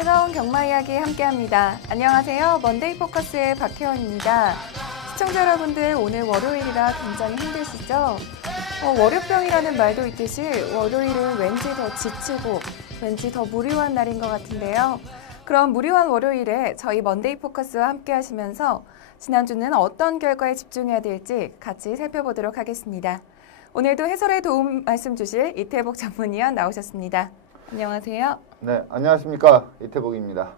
뜨거운 경마 이야기 함께합니다. 안녕하세요. 먼데이 포커스의 박혜원입니다. 시청자 여러분들, 오늘 월요일이라 굉장히 힘드시죠? 월요병이라는 말도 있듯이 월요일은 왠지 더 지치고 왠지 더 무료한 날인 것 같은데요. 그럼 무료한 월요일에 저희 먼데이 포커스와 함께 하시면서 지난주는 어떤 결과에 집중해야 될지 같이 살펴보도록 하겠습니다. 오늘도 해설에 도움 말씀 주실 이태복 전문위원 나오셨습니다. 안녕하세요. 네, 안녕하십니까. 이태복입니다.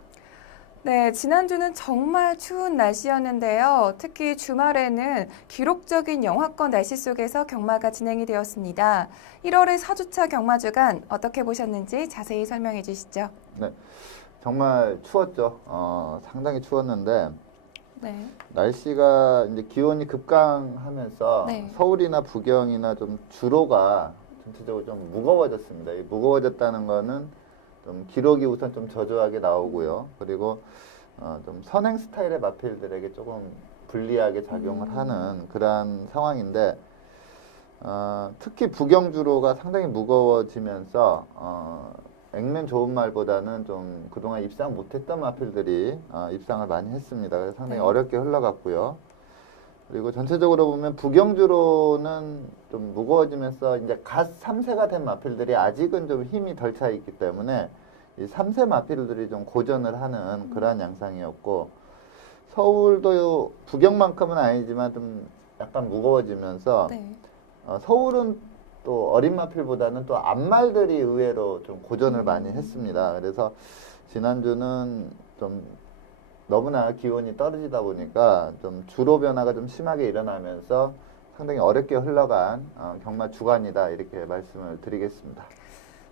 네, 지난주는 정말 추운 날씨였는데요. 특히 주말에는 기록적인 영하권 날씨 속에서 경마가 진행이 되었습니다. 1월의 4주차 경마 주간 어떻게 보셨는지 자세히 설명해 주시죠. 네, 정말 추웠죠. 상당히 추웠는데 네. 날씨가 이제 기온이 급강하면서 네. 서울이나 부경이나 좀 주로가 전체적으로 좀 무거워졌습니다. 이 무거워졌다는 거는 좀 기록이 우선 좀 저조하게 나오고요. 그리고 좀 선행 스타일의 마필들에게 조금 불리하게 작용을 하는 그러한 상황인데 특히 부경주로가 상당히 무거워지면서 액면 좋은 말보다는 좀 그동안 입상 못했던 마필들이 입상을 많이 했습니다. 그래서 상당히 어렵게 흘러갔고요. 그리고 전체적으로 보면 부경주로는 좀 무거워지면서 이제 갓 3세가 된 마필들이 아직은 좀 힘이 덜 차 있기 때문에 이 3세 마필들이 좀 고전을 하는 그러한 양상이었고, 서울도 부경만큼은 아니지만 좀 약간 무거워지면서 서울은 또 어린 마필보다는 또 앞말들이 의외로 좀 고전을 많이 했습니다. 그래서 지난주는 좀 너무나 기온이 떨어지다 보니까 좀 주로 변화가 좀 심하게 일어나면서 상당히 어렵게 흘러간 경마 주간이다, 이렇게 말씀을 드리겠습니다.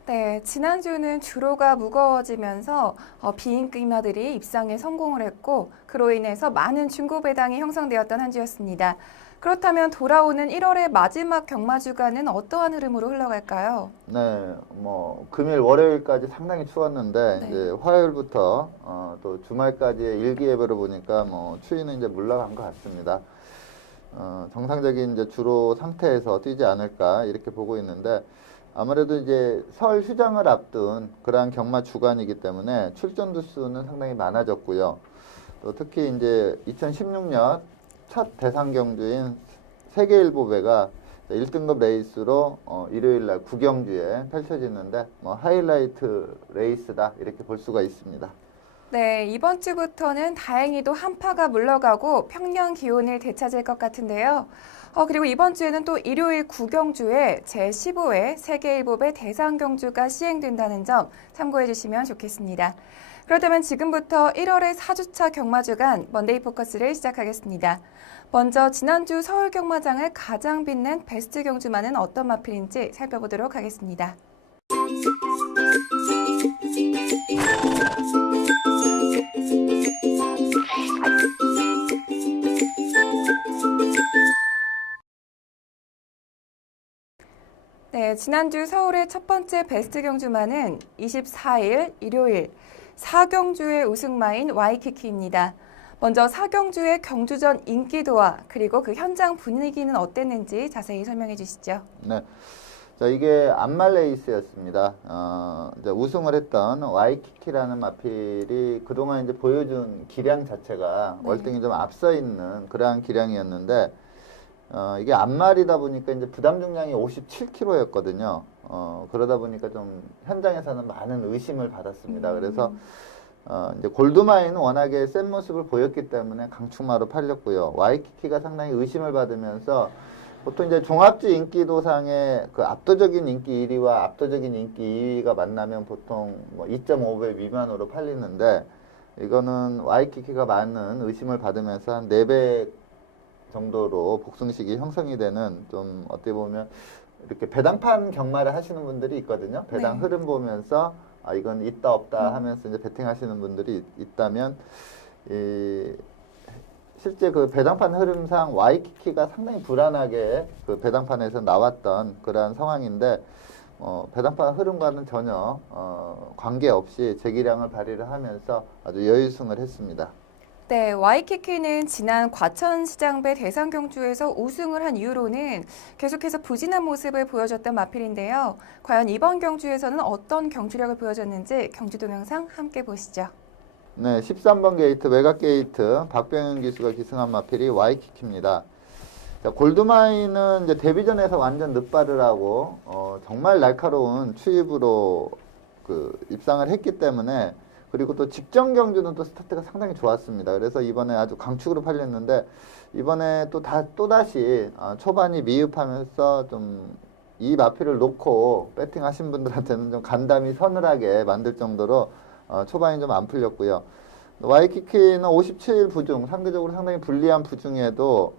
네, 지난주는 주로가 무거워지면서 비인기마들이 입상에 성공을 했고, 그로 인해서 많은 중고 배당이 형성되었던 한 주였습니다. 그렇다면 돌아오는 1월의 마지막 경마 주간은 어떠한 흐름으로 흘러갈까요? 네, 뭐 금일 월요일까지 상당히 추웠는데 이제 화요일부터 또 주말까지의 일기예보를 보니까 뭐 추위는 이제 물러간 것 같습니다. 정상적인 이제 주로 상태에서 뛰지 않을까 이렇게 보고 있는데, 아무래도 이제 설 휴장을 앞둔 그러한 경마 주간이기 때문에 출전 두수는 상당히 많아졌고요. 또 특히 이제 2016년 첫 대상 경주인 세계일보배가 1등급 레이스로 일요일 날 구경주에 펼쳐지는데 뭐 하이라이트 레이스다, 이렇게 볼 수가 있습니다. 네, 이번 주부터는 다행히도 한파가 물러가고 평년 기온을 되찾을 것 같은데요. 그리고 이번 주에는 또 일요일 구경주에 제15회 세계일보배 대상경주가 시행된다는 점 참고해 주시면 좋겠습니다. 그렇다면 지금부터 1월의 4주차 경마주간 먼데이 포커스를 시작하겠습니다. 먼저 지난주 서울 경마장을 가장 빛낸 베스트 경주마는 어떤 마필인지 살펴보도록 하겠습니다. 네, 지난주 서울의 첫 번째 베스트 경주마는 24일 일요일 4경주의 우승마인 와이키키입니다. 먼저 4경주의 경주전 인기도와 그리고 그 현장 분위기는 어땠는지 자세히 설명해 주시죠. 네. 자, 이게 앞말 레이스였습니다. 이제 우승을 했던 와이키키라는 마필이 그동안 이제 보여준 기량 자체가 월등히 좀 앞서 있는 그러한 기량이었는데, 이게 앞말이다 보니까 이제 부담 중량이 57kg였거든요. 그러다 보니까 좀 현장에서는 많은 의심을 받았습니다. 그래서 이제 골드마인은 워낙에 센 모습을 보였기 때문에 강축마로 팔렸고요. 와이키키가 상당히 의심을 받으면서 보통 이제 종합주 인기도상의 그 압도적인 인기 1위와 압도적인 인기 2위가 만나면 보통 뭐 2.5배 미만으로 팔리는데, 이거는 와이키키가 많은 의심을 받으면서 한 4배 정도로 복승식이 형성이 되는, 좀 어떻게 보면 이렇게 배당판 경마를 하시는 분들이 있거든요. 배당 흐름 보면서 이건 있다 없다 하면서 이제 베팅하시는 분들이 있다면, 실제 그 배당판 흐름상 와이키키가 상당히 불안하게 그 배당판에서 나왔던 그러한 상황인데, 배당판 흐름과는 전혀 관계없이 재기량을 발휘를 하면서 아주 여유승을 했습니다. 네, 와이키키는 지난 과천시장배 대상경주에서 우승을 한 이후로는 계속해서 부진한 모습을 보여줬던 마필인데요. 과연 이번 경주에서는 어떤 경주력을 보여줬는지 경주 동영상 함께 보시죠. 네, 13번 게이트, 외곽 게이트, 박병현 기수가 기승한 마필이 와이키키입니다. 자, 골드마인은 이제 데뷔전에서 완전 늑발을 하고, 정말 날카로운 추입으로 입상을 했기 때문에, 그리고 또 직전 경주는 또 스타트가 상당히 좋았습니다. 그래서 이번에 아주 강축으로 팔렸는데, 이번에 또다시 초반이 미흡하면서 좀 이 마필을 놓고 배팅 하신 분들한테는 좀 간담이 서늘하게 만들 정도로 초반이 좀 안 풀렸고요. 와이키키는 57 부중, 상대적으로 상당히 불리한 부중에도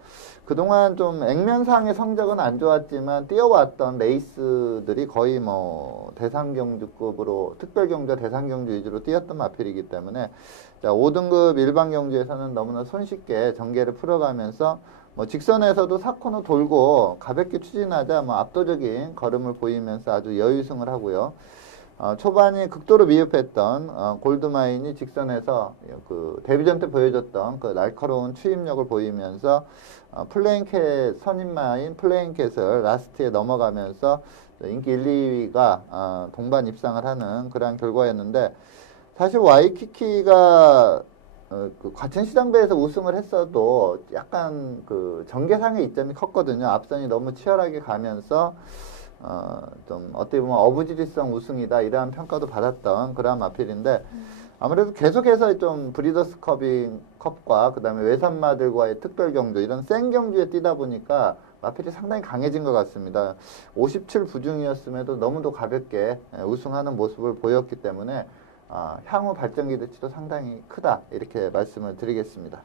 그동안 좀 액면상의 성적은 안 좋았지만 뛰어왔던 레이스들이 거의 뭐 대상경주급으로 특별경주와 대상경주 위주로 뛰었던 마필이기 때문에 자, 5등급 일반 경주에서는 너무나 손쉽게 전개를 풀어가면서 뭐 직선에서도 4코너 돌고 가볍게 추진하자 뭐 압도적인 걸음을 보이면서 아주 여유승을 하고요. 초반이 극도로 미흡했던 골드마인이 직선에서 그 데뷔전 때 보여줬던 그 날카로운 추임력을 보이면서 플레인캣 선임마인 플레인캣을 라스트에 넘어가면서 인기 1, 2위가 동반 입상을 하는 그러한 결과였는데 사실 와이키키가 그 과천시장배에서 우승을 했어도 약간 그 전개상의 이점이 컸거든요. 앞선이 너무 치열하게 가면서 좀 어떻게 보면 어부지리성 우승이다 이러한 평가도 받았던 그러한 마필인데 아무래도 계속해서 좀 브리더스 컵과 그다음에 외산마들과의 특별 경주 이런 센 경주에 뛰다 보니까 마필이 상당히 강해진 것 같습니다. 57 부중이었음에도 너무도 가볍게 우승하는 모습을 보였기 때문에 향후 발전 기대치도 상당히 크다 이렇게 말씀을 드리겠습니다.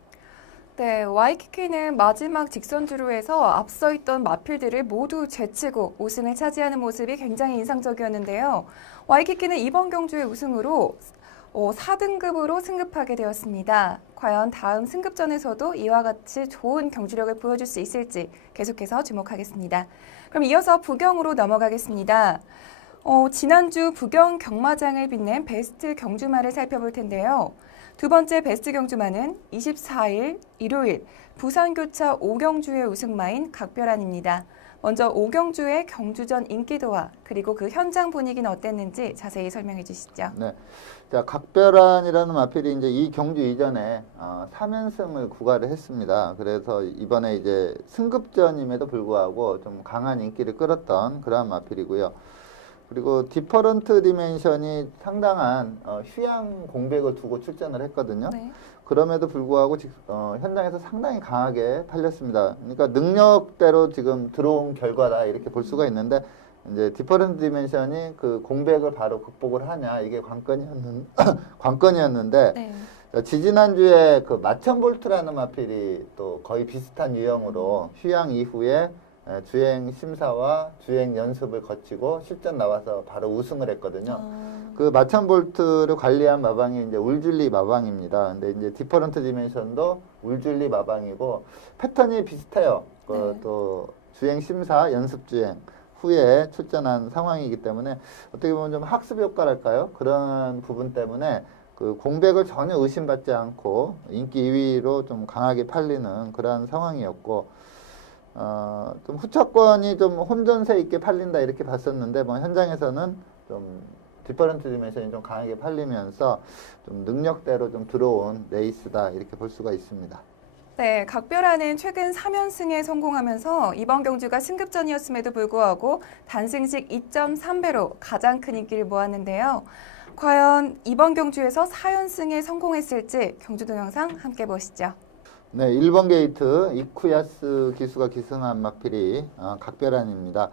네, 와이키키는 마지막 직선주로에서 앞서 있던 마필들을 모두 제치고 우승을 차지하는 모습이 굉장히 인상적이었는데요. 와이키키는 이번 경주의 우승으로 4등급으로 승급하게 되었습니다. 과연 다음 승급전에서도 이와 같이 좋은 경주력을 보여줄 수 있을지 계속해서 주목하겠습니다. 그럼 이어서 부경으로 넘어가겠습니다. 지난주 부경 경마장을 빛낸 베스트 경주마를 살펴볼 텐데요. 두 번째 베스트 경주마는 24일 일요일 부산교차 5경주의 우승마인 각별한입니다. 먼저 5경주의 경주전 인기도와 그리고 그 현장 분위기는 어땠는지 자세히 설명해 주시죠. 네, 자 각별한이라는 마필이 이제 이 경주 이전에 3연승을 구가를 했습니다. 그래서 이번에 이제 승급전임에도 불구하고 좀 강한 인기를 끌었던 그러한 마필이고요. 그리고 디퍼런트 디멘션이 상당한 휴양 공백을 두고 출전을 했거든요. 네. 그럼에도 불구하고 현장에서 상당히 강하게 팔렸습니다. 그러니까 능력대로 지금 들어온 결과다 이렇게 볼 수가 있는데 이제 디퍼런트 디멘션이 그 공백을 바로 극복을 하냐 이게 관건이었는데 네. 지지난주에 그 마천볼트라는 마필이 또 거의 비슷한 유형으로 휴양 이후에 주행 심사와 주행 연습을 거치고 실전 나와서 바로 우승을 했거든요. 그 마천볼트를 관리한 마방이 이제 울줄리 마방입니다. 근데 이제 디퍼런트 디멘션도 울줄리 마방이고 패턴이 비슷해요. 네. 또 주행 심사, 연습 주행 후에 출전한 상황이기 때문에 어떻게 보면 좀 학습 효과랄까요? 그런 부분 때문에 그 공백을 전혀 의심받지 않고 인기 2위로 좀 강하게 팔리는 그런 상황이었고 좀 후차권이 좀 혼전세 있게 팔린다 이렇게 봤었는데 뭐 현장에서는 좀 디퍼런트 디멘션이 좀 강하게 팔리면서 좀 능력대로 좀 들어온 레이스다 이렇게 볼 수가 있습니다. 네, 각별한은 최근 3연승에 성공하면서 이번 경주가 승급전이었음에도 불구하고 단승식 2.3배로 가장 큰 인기를 모았는데요. 과연 이번 경주에서 4연승에 성공했을지 경주 동영상 함께 보시죠. 네, 1번 게이트 이쿠야스 기수가 기승한 마필이 각별한입니다.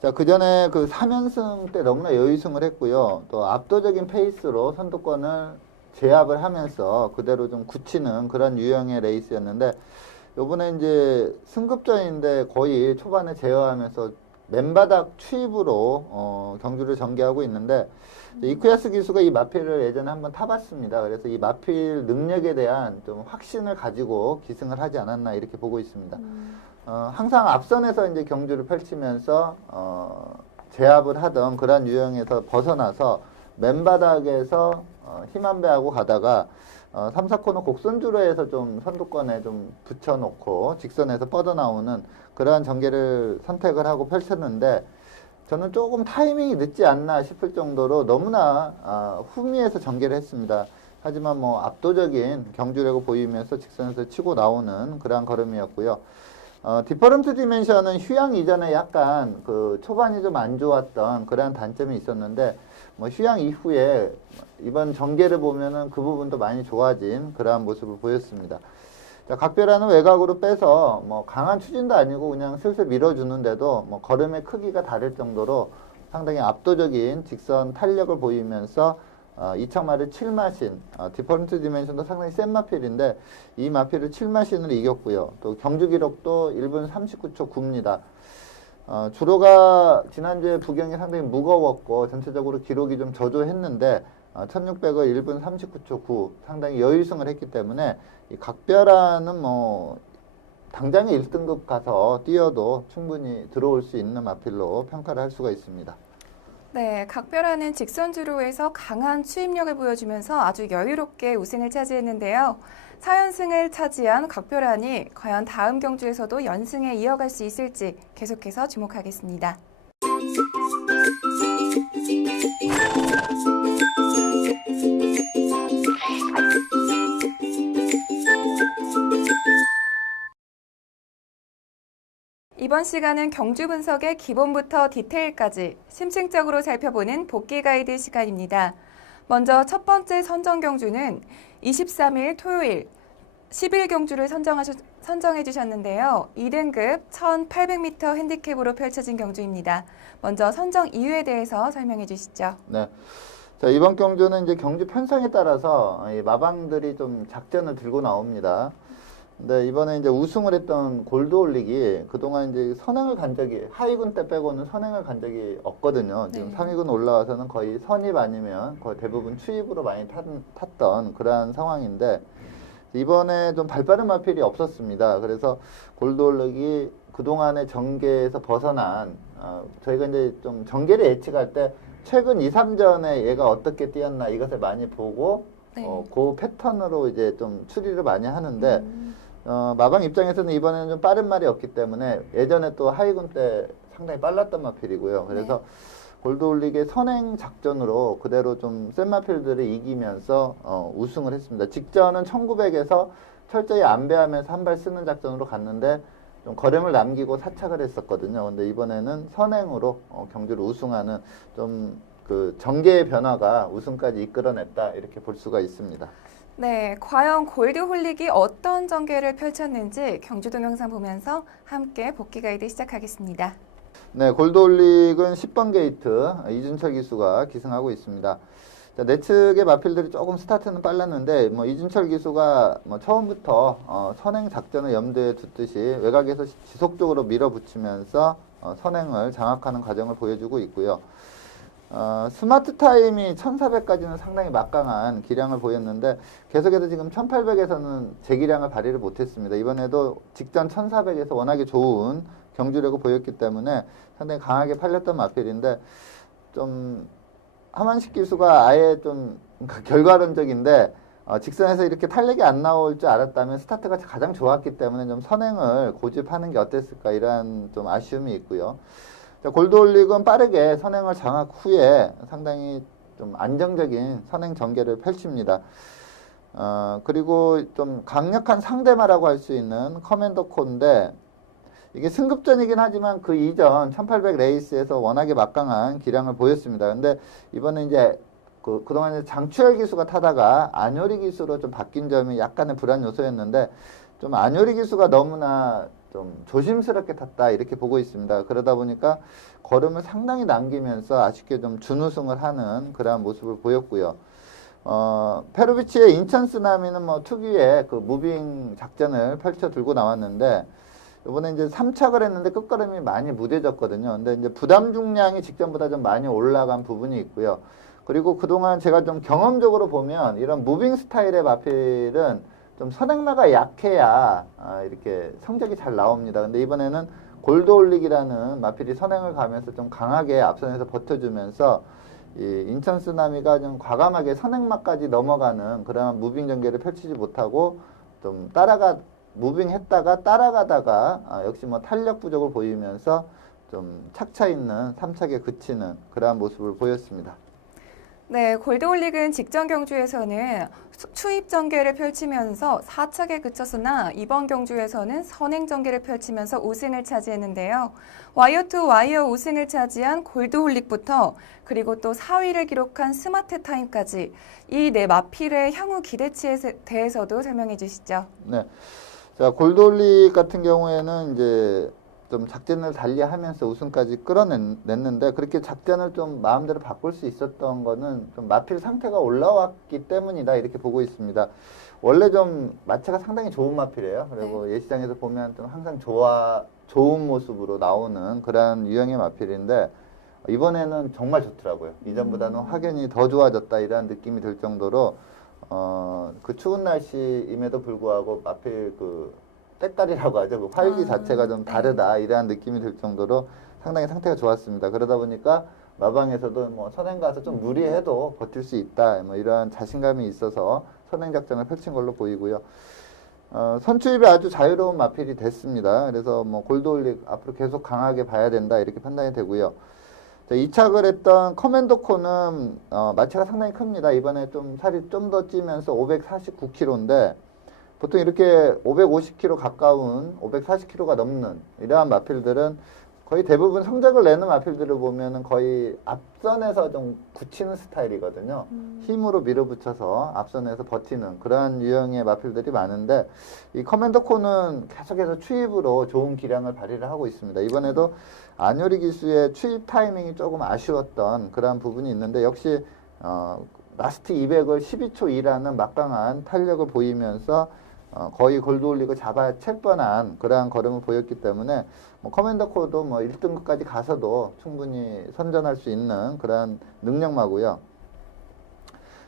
자, 그 전에 그 3연승 때 너무나 여유승을 했고요. 또 압도적인 페이스로 선두권을 제압을 하면서 그대로 좀 굳히는 그런 유형의 레이스였는데 요번에 이제 승급전인데 거의 초반에 제어하면서 맨바닥 추입으로 경주를 전개하고 있는데 이쿠야스 기수가 이 마필을 예전에 한번 타봤습니다. 그래서 이 마필 능력에 대한 좀 확신을 가지고 기승을 하지 않았나 이렇게 보고 있습니다. 항상 앞선에서 이제 경주를 펼치면서 제압을 하던 그런 유형에서 벗어나서 맨바닥에서 힘안배하고 가다가 3, 4코너 곡선주로에서 좀 선두권에 좀 붙여놓고 직선에서 뻗어나오는 그러한 전개를 선택을 하고 펼쳤는데 저는 조금 타이밍이 늦지 않나 싶을 정도로 너무나 후미에서 전개를 했습니다. 하지만 뭐 압도적인 경주력을 보이면서 직선에서 치고 나오는 그러한 걸음이었고요. 디퍼런트 디멘션은 휴양 이전에 약간 그 초반이 좀 안 좋았던 그러한 단점이 있었는데 뭐 휴양 이후에 이번 전개를 보면은 그 부분도 많이 좋아진 그러한 모습을 보였습니다. 자, 각별하는 외곽으로 빼서 뭐 강한 추진도 아니고 그냥 슬슬 밀어주는데도 뭐 걸음의 크기가 다를 정도로 상당히 압도적인 직선 탄력을 보이면서 이창마를 7마신 디퍼런트 디멘션도 상당히 센 마필인데 이 마필을 7마신으로 이겼고요. 또 경주 기록도 1분 39초 9입니다. 주로가 지난주에 부경이 상당히 무거웠고 전체적으로 기록이 좀 저조했는데 1600을 1분 39초 9 상당히 여유승을 했기 때문에 이 각별하는 뭐 당장에 1등급 가서 뛰어도 충분히 들어올 수 있는 마필로 평가를 할 수가 있습니다. 네, 각별하는 직선주로에서 강한 추임력을 보여주면서 아주 여유롭게 우승을 차지했는데요. 4연승을 차지한 각별한이 과연 다음 경주에서도 연승에 이어갈 수 있을지 계속해서 주목하겠습니다. 이번 시간은 경주 분석의 기본부터 디테일까지 심층적으로 살펴보는 복귀 가이드 시간입니다. 먼저 첫 번째 선정 경주는 23일 토요일 11경주를 선정해 주셨는데요. 2등급 1800m 핸디캡으로 펼쳐진 경주입니다. 먼저 선정 이유에 대해서 설명해 주시죠. 네. 자, 이번 경주는 이제 경주 편성에 따라서 이 마방들이 좀 작전을 들고 나옵니다. 근데 이번에 이제 우승을 했던 골드 올릭이 그동안 이제 선행을 간 적이 하위군 때 빼고는 선행을 간 적이 없거든요. 지금 네. 상위군 올라와서는 거의 선입 아니면 거의 대부분 추입으로 많이 탔던 그러한 상황인데 이번에 좀 발빠른 마필이 없었습니다. 그래서 골드 올릭이 그동안의 전개에서 벗어난 저희가 이제 좀 전개를 예측할 때 최근 2, 3전에 얘가 어떻게 뛰었나 이것을 많이 보고 네. 그 패턴으로 이제 좀 추리를 많이 하는데 마방 입장에서는 이번에는 좀 빠른 말이 없기 때문에 예전에 또 하위군 때 상당히 빨랐던 마필이고요. 그래서 네. 골드올릭의 선행 작전으로 그대로 좀 센 마필들을 이기면서 우승을 했습니다. 직전은 1900에서 철저히 안배하면서 한 발 쓰는 작전으로 갔는데 좀 걸음을 남기고 사착을 했었거든요. 근데 이번에는 선행으로 경주를 우승하는 좀 그 전개의 변화가 우승까지 이끌어냈다 이렇게 볼 수가 있습니다. 네, 과연 골드홀릭이 어떤 전개를 펼쳤는지 경주 동영상 보면서 함께 복귀 가이드 시작하겠습니다. 네, 골드올릭은 10번 게이트 이준철 기수가 기승하고 있습니다. 자, 내 측의 마필들이 조금 스타트는 빨랐는데 뭐 이준철 기수가 뭐 처음부터 선행 작전을 염두에 두듯이 외곽에서 지속적으로 밀어붙이면서 선행을 장악하는 과정을 보여주고 있고요. 스마트 타임이 1400까지는 상당히 막강한 기량을 보였는데 계속해서 지금 1800에서는 제 기량을 발휘를 못했습니다. 이번에도 직전 1400에서 워낙에 좋은 경주력을 보였기 때문에 상당히 강하게 팔렸던 마필인데 좀 하만식 기수가 아예 좀 결과론적인데 직선에서 이렇게 탄력이 안 나올 줄 알았다면 스타트가 가장 좋았기 때문에 좀 선행을 고집하는 게 어땠을까 이런 좀 아쉬움이 있고요. 자, 골드올릭은 빠르게 선행을 장악 후에 상당히 좀 안정적인 선행 전개를 펼칩니다. 그리고 좀 강력한 상대마라고 할 수 있는 커맨더 코인데 이게 승급전이긴 하지만 그 이전 1800 레이스에서 워낙에 막강한 기량을 보였습니다. 근데 이번에 이제 그동안 장추열 기수가 타다가 안효리 기수로 좀 바뀐 점이 약간의 불안 요소였는데 좀 안효리 기수가 너무나 좀 조심스럽게 탔다 이렇게 보고 있습니다. 그러다 보니까 걸음을 상당히 남기면서 아쉽게 좀 준우승을 하는 그러한 모습을 보였고요. 페루비치의 인천 쓰나미는 뭐 특유의 그 무빙 작전을 펼쳐 들고 나왔는데 이번에 이제 3착을 했는데 끝걸음이 많이 무뎌졌거든요. 근데 이제 부담 중량이 직전보다 좀 많이 올라간 부분이 있고요. 그리고 그동안 제가 좀 경험적으로 보면 이런 무빙 스타일의 마필은 좀 선행마가 약해야 이렇게 성적이 잘 나옵니다. 근데 이번에는 골드올릭이라는 마필이 선행을 가면서 좀 강하게 앞선에서 버텨주면서 이 인천 쓰나미가 좀 과감하게 선행막까지 넘어가는 그런 무빙 전개를 펼치지 못하고 좀 무빙했다가 따라가다가 역시 뭐 탄력 부족을 보이면서 좀 착차 있는 3착에 그치는 그러한 모습을 보였습니다. 네, 골드올릭은 직전 경주에서는 추입 전개를 펼치면서 4착에 그쳤으나 이번 경주에서는 선행 전개를 펼치면서 우승을 차지했는데요. 와이어 투 와이어 우승을 차지한 골드홀릭부터 그리고 또 4위를 기록한 스마트 타임까지 이 네 마필의 향후 기대치에 대해서도 설명해 주시죠. 네. 자, 골드올릭 같은 경우에는 이제 좀 작전을 달리하면서 우승까지 끌어냈는데 그렇게 작전을 좀 마음대로 바꿀 수 있었던 거는 좀 마필 상태가 올라왔기 때문이다 이렇게 보고 있습니다. 원래 좀 마체가 상당히 좋은 마필이에요. 그리고 예시장에서 보면 좀 항상 좋은 모습으로 나오는 그런 유형의 마필인데 이번에는 정말 좋더라고요. 이전보다는 확연히 더 좋아졌다 이런 느낌이 들 정도로 그 추운 날씨임에도 불구하고 마필 때깔이라고 하죠. 그 활기 자체가 좀 다르다 이러한 느낌이 들 정도로 상당히 상태가 좋았습니다. 그러다 보니까 마방에서도 뭐 선행 가서 좀 무리해도 버틸 수 있다 뭐 이러한 자신감이 있어서 선행 작전을 펼친 걸로 보이고요. 선추입이 아주 자유로운 마필이 됐습니다. 그래서 뭐 골드올릭 앞으로 계속 강하게 봐야 된다 이렇게 판단이 되고요. 자, 2착을 했던 커맨더코는 마체가 상당히 큽니다. 이번에 좀 살이 좀 더 찌면서 549kg인데 보통 이렇게 550kg 가까운 540kg가 넘는 이러한 마필들은 거의 대부분 성적을 내는 마필들을 보면은 거의 앞선에서 좀 굳히는 스타일이거든요. 힘으로 밀어붙여서 앞선에서 버티는 그러한 유형의 마필들이 많은데 이 커맨더코는 계속해서 추입으로 좋은 기량을 발휘를 하고 있습니다. 이번에도 안요리 기수의 추입 타이밍이 조금 아쉬웠던 그러한 부분이 있는데 역시 라스트 200을 12초 2라는 막강한 탄력을 보이면서 거의 골드올릭을 잡아챌 뻔한 그러한 걸음을 보였기 때문에 뭐 커맨더코도 뭐 1등급까지 가서도 충분히 선전할 수 있는 그러한 능력마고요.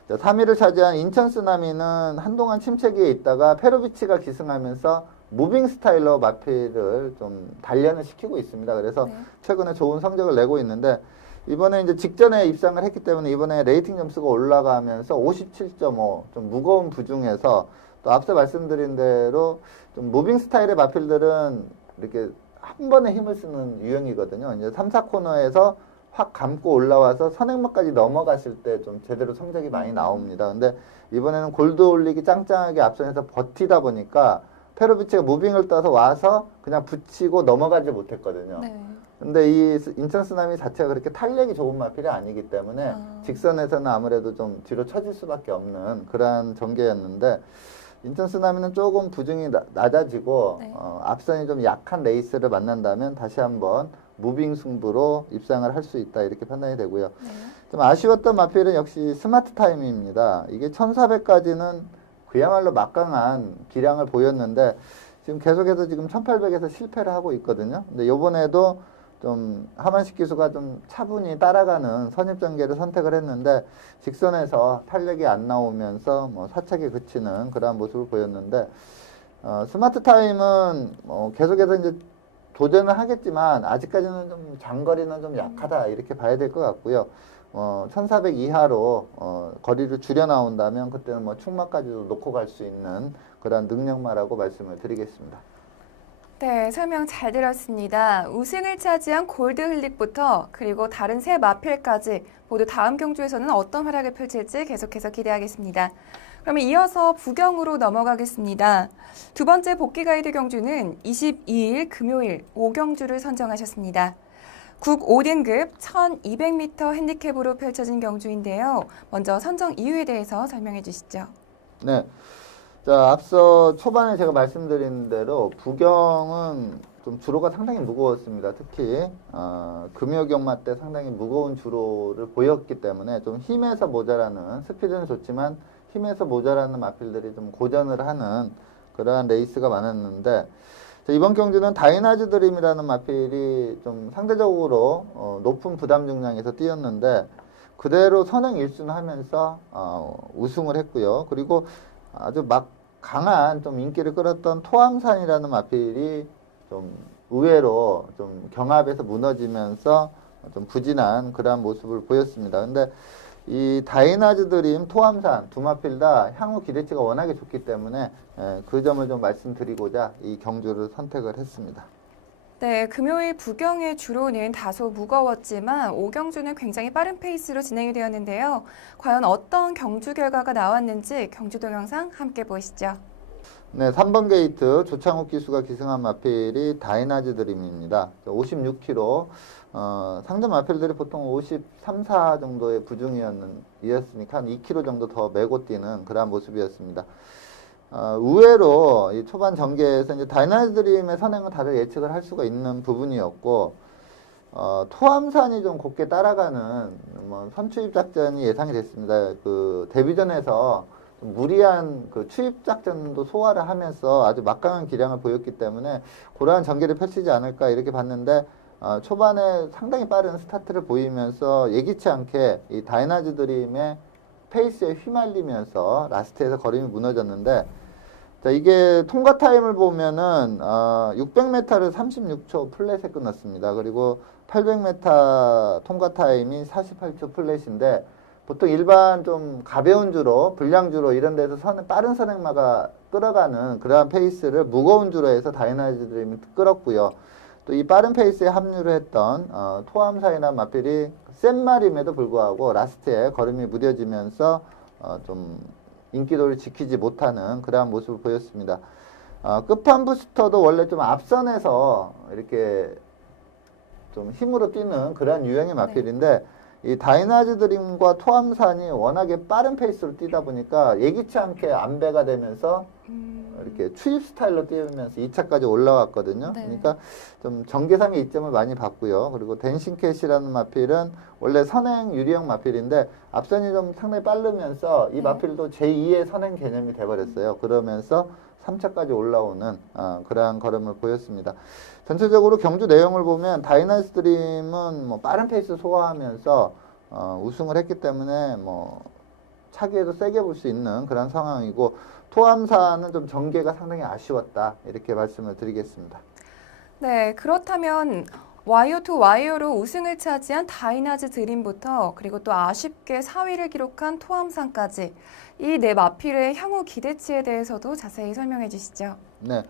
3위를 차지한 인천 쓰나미는 한동안 침체기에 있다가 페로비치가 기승하면서 무빙 스타일로 마필을 좀 단련을 시키고 있습니다. 그래서 최근에 좋은 성적을 내고 있는데 이번에 이제 직전에 입상을 했기 때문에 이번에 레이팅 점수가 올라가면서 57.5 좀 무거운 부중에서 또 앞서 말씀드린 대로 좀 무빙 스타일의 마필들은 이렇게 한 번에 힘을 쓰는 유형이거든요. 이제 3, 4코너에서 확 감고 올라와서 선행막까지 넘어갔을 때 좀 제대로 성적이 많이 나옵니다. 근데 이번에는 골드올릭이 짱짱하게 앞선에서 버티다 보니까 페로비치가 무빙을 떠서 와서 그냥 붙이고 넘어가지 못했거든요. 근데 이 인천 쓰나미 자체가 그렇게 탄력이 좋은 마필이 아니기 때문에 직선에서는 아무래도 좀 뒤로 처질 수밖에 없는 그러한 전개였는데 인천 쓰나미는 조금 부중이 낮아지고 앞선이 좀 약한 레이스를 만난다면 다시 한번 무빙 승부로 입상을 할 수 있다 이렇게 판단이 되고요. 좀 아쉬웠던 마필은 역시 스마트 타임입니다. 이게 1400까지는 그야말로 막강한 기량을 보였는데 지금 계속해서 지금 1800에서 실패를 하고 있거든요. 근데 요번에도 좀 하만식 기수가 좀 차분히 따라가는 선입 전개를 선택을 했는데 직선에서 탄력이 안 나오면서 뭐 사착에 그치는 그러한 모습을 보였는데 스마트 타임은 계속해서 이제 도전을 하겠지만 아직까지는 좀 장거리는 좀 약하다 이렇게 봐야 될 것 같고요. 1400 이하로 거리를 줄여 나온다면 그때는 뭐 충마까지도 놓고 갈 수 있는 그런 능력마라고 말씀을 드리겠습니다. 네, 설명 잘 들었습니다. 우승을 차지한 골드흘릭부터 그리고 다른 세 마필까지 모두 다음 경주에서는 어떤 활약을 펼칠지 계속해서 기대하겠습니다. 그러면 이어서 부경으로 넘어가겠습니다. 두 번째 복귀 가이드 경주는 22일 금요일 5경주를 선정하셨습니다. 국 5등급 1200m 핸디캡으로 펼쳐진 경주인데요. 먼저 선정 이유에 대해서 설명해 주시죠. 네. 자, 앞서 초반에 제가 말씀드린 대로 부경은 좀 주로가 상당히 무거웠습니다. 특히 금요 경마 때 상당히 무거운 주로를 보였기 때문에 좀 힘에서 모자라는 스피드는 좋지만 힘에서 모자라는 마필들이 좀 고전을 하는 그러한 레이스가 많았는데 자, 이번 경주는 다이나즈 드림이라는 마필이 좀 상대적으로 높은 부담 중량에서 뛰었는데 그대로 선행 1순 하면서 우승을 했고요. 그리고 아주 강한 좀 인기를 끌었던 토암산이라는 마필이 좀 의외로 좀 경합에서 무너지면서 좀 부진한 그러한 모습을 보였습니다. 근데 이 다이나즈 드림, 토암산 두 마필 다 향후 기대치가 워낙에 좋기 때문에 그 점을 좀 말씀드리고자 이 경주를 선택을 했습니다. 네, 금요일 부경의 주로는 다소 무거웠지만 오경주는 굉장히 빠른 페이스로 진행이 되었는데요. 과연 어떤 경주 결과가 나왔는지 경주 동영상 함께 보시죠. 네, 3번 게이트 조창욱 기수가 기승한 마필이 다이나즈 드림입니다. 56kg. 상점 마필들이 보통 53, 4 정도의 부중이었으니까 한 2kg 정도 더 메고 뛰는 그런 모습이었습니다. 의외로 이 초반 전개에서 이제 다이나즈 드림의 선행은 다들 예측을 할 수가 있는 부분이었고, 토암산이 좀 곱게 따라가는 선추입 작전이 예상이 됐습니다. 그 데뷔전에서 좀 무리한 그 추입 작전도 소화를 하면서 아주 막강한 기량을 보였기 때문에 그러한 전개를 펼치지 않을까 이렇게 봤는데, 초반에 상당히 빠른 스타트를 보이면서 예기치 않게 이 다이나즈 드림의 페이스에 휘말리면서 라스트에서 걸음이 무너졌는데, 자, 이게 통과 타임을 보면은 600m를 36초 플랫에 끊었습니다. 그리고 800m 통과 타임이 48초 플랫인데, 보통 일반 좀 가벼운 주로, 불량주로 이런 데서 빠른 선행마가 끌어가는 그러한 페이스를 무거운 주로 해서 다이나즈 드림이 끌었고요. 또 이 빠른 페이스에 합류를 했던 토암사이나 마필이 센 말임에도 불구하고 라스트에 걸음이 무뎌지면서 좀 인기도를 지키지 못하는 그러한 모습을 보였습니다. 끝판 부스터도 원래 좀 앞선에서 이렇게 좀 힘으로 뛰는 그러한 유형의 마필인데, 이 다이나즈 드림과 토암산이 워낙에 빠른 페이스로 뛰다 보니까 예기치 않게 안배가 되면서 이렇게 추입 스타일로 뛰면서 2차까지 올라왔거든요. 네. 그러니까 좀 전개상의 이점을 많이 봤고요. 그리고 댄싱캣이라는 마필은 원래 선행 유리형 마필인데 앞선이 좀 상당히 빠르면서 이 마필도 제2의 선행 개념이 돼버렸어요. 그러면서 3차까지 올라오는 그러한 걸음을 보였습니다. 전체적으로 경주 내용을 보면 다이나스 드림은 뭐 빠른 페이스 소화하면서 우승을 했기 때문에 뭐 차기에도 세게 볼 수 있는 그런 상황이고, 토암사는 좀 전개가 상당히 아쉬웠다 이렇게 말씀을 드리겠습니다. 네, 그렇다면 와이어 투 와이어로 우승을 차지한 다이나즈 드림부터 그리고 또 아쉽게 4위를 기록한 토암산까지 이 네 마필의 향후 기대치에 대해서도 자세히 설명해 주시죠. 네.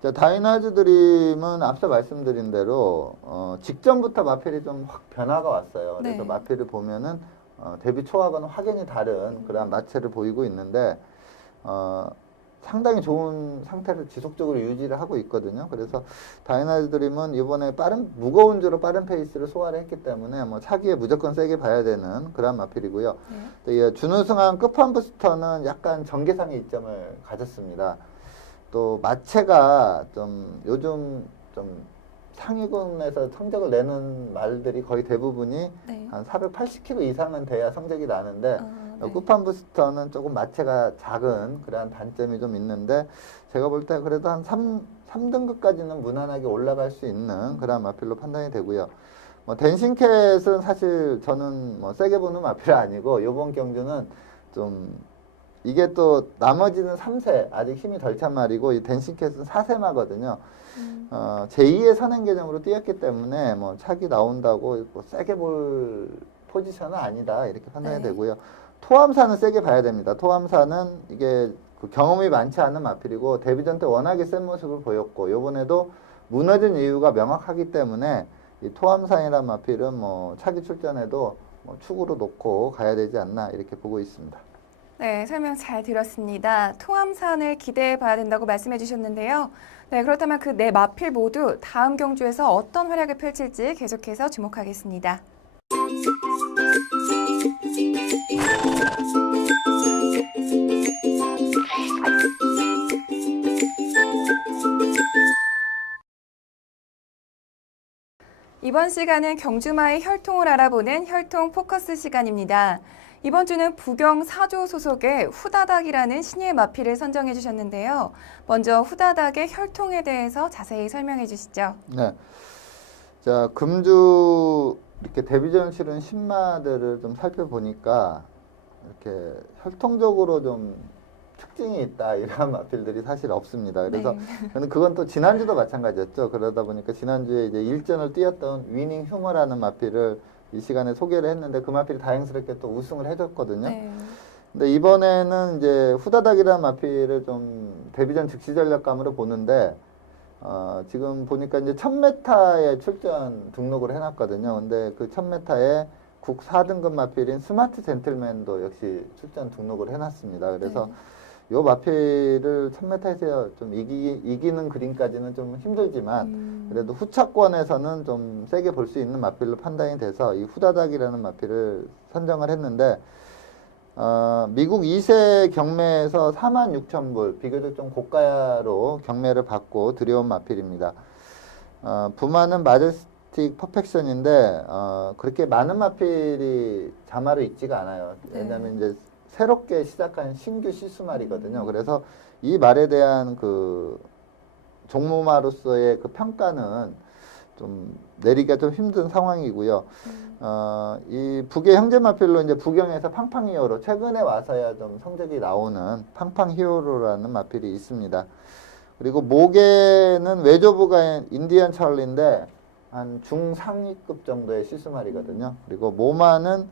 자, 다이나즈 드림은 앞서 말씀드린 대로 직전부터 마필이 좀 확 변화가 왔어요. 그래서 네. 마필을 보면은 데뷔 초하고는 확연히 다른 그런 마체를 보이고 있는데, 상당히 좋은 상태를 지속적으로 유지를 하고 있거든요. 그래서 다이나즈 드림은 이번에 무거운 주로 빠른 페이스를 소화를 했기 때문에 뭐 차기에 무조건 세게 봐야 되는 그런 마필이고요. 또 준우승한 끝판 부스터는 약간 전개상의 이점을 가졌습니다. 또 마체가 좀 요즘 좀 상위군에서 성적을 내는 말들이 거의 대부분이 네. 한 480kg 이상은 돼야 성적이 나는데, 네. 쿠판 부스터는 조금 마체가 작은 그러한 단점이 좀 있는데, 제가 볼 때 그래도 한 3등급까지는 무난하게 올라갈 수 있는 그런 마필로 판단이 되고요. 뭐 댄싱캣은 사실 저는 뭐 세게 보는 마필이 아니고, 이번 경주는 좀 이게 또 나머지는 3세 아직 힘이 덜 찬 말이고, 이 댄싱캣은 4세마거든요. 제2의 선행 개념으로 뛰었기 때문에 뭐 차기 나온다고 뭐 세게 볼 포지션은 아니다 이렇게 판단이 되고요. 토암사는 세게 봐야 됩니다. 토암사는 이게 그 경험이 많지 않은 마필이고 데뷔전 때 워낙에 센 모습을 보였고, 요번에도 무너진 이유가 명확하기 때문에 이 토암산이란 마필은 뭐 차기 출전에도 뭐 축으로 놓고 가야 되지 않나 이렇게 보고 있습니다. 네, 설명 잘 들었습니다. 토암산을 기대해 봐야 된다고 말씀해 주셨는데요. 네, 그렇다면 그 네 마필 모두 다음 경주에서 어떤 활약을 펼칠지 계속해서 주목하겠습니다. 이번 시간은 경주마의 혈통을 알아보는 혈통 포커스 시간입니다. 이번 주는 부경 4조 소속의 후다닥이라는 신예 마필을 선정해 주셨는데요. 먼저 후다닥의 혈통에 대해서 자세히 설명해 주시죠. 네. 자, 금주 이렇게 데뷔전 치른 신마들을 좀 살펴보니까 이렇게 혈통적으로 좀 특징이 있다 이런 마필들이 사실 없습니다. 그래서 네. 저는 그건 또 지난주도 마찬가지였죠. 그러다 보니까 지난주에 이제 일전을 뛰었던 위닝 휴머라는 마필을 이 시간에 소개를 했는데 그 마필이 다행스럽게 또 우승을 해줬거든요. 네. 근데 이번에는 이제 후다닥이라는 마필을 좀 데뷔전 즉시 전략감으로 보는데 지금 보니까 이제 1000m에 출전 등록을 해놨거든요. 근데 그 1000m에 국 4등급 마필인 스마트 젠틀맨도 역시 출전 등록을 해놨습니다. 그래서 요 마필을 1000m에서 좀 이기는 그림까지는 좀 힘들지만 그래도 후차권에서는 좀 세게 볼 수 있는 마필로 판단이 돼서 이 후다닥이라는 마필을 선정을 했는데 미국 2세 경매에서 46,000불 비교적 좀 고가로 경매를 받고 들여온 마필입니다. 부마는 마제스틱 퍼펙션인데 그렇게 많은 마필이 자마로 있지가 않아요. 왜냐하면 이제 새롭게 시작한 신규 시수말이거든요. 그래서 이 말에 대한 그 종무마로서의 그 평가는 좀 내리기가 좀 힘든 상황이고요. 이 북의 형제 마필로 이제 북경에서 팡팡 히어로 최근에 와서야 좀 성적이 나오는 팡팡 히어로라는 마필이 있습니다. 그리고 목에는 외조부가 인디언 찰리인데 한 중상위급 정도의 시스말이거든요. 그리고 모마는